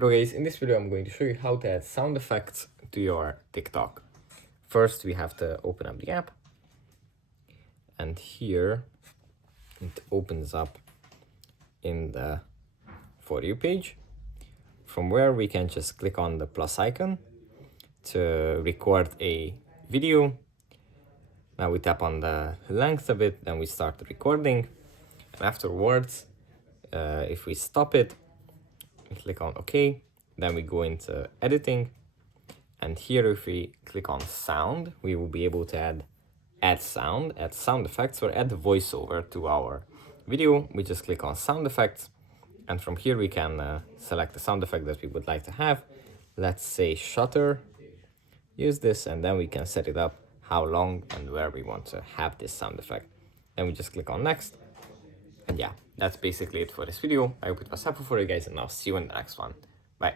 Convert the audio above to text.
Hello guys, in this video I'm going to show you how to add sound effects to your TikTok. First we have to open up the app, and here it opens up in the For You page, from where we can just click on the plus icon to record a video. Now we tap on the length of it, then we start the recording, and afterwards if we stop it, we click on OK, then we go into editing, and here if we click on sound, we will be able to add sound effects, or add voiceover to our video. We just click on sound effects, and from here we can select the sound effect that we would like to have. Let's say shutter, use this, and then we can set it up how long and where we want to have this sound effect. Then we just click on next, and yeah, that's basically it for this video. I hope it was helpful for you guys, and I'll see you in the next one. Bye.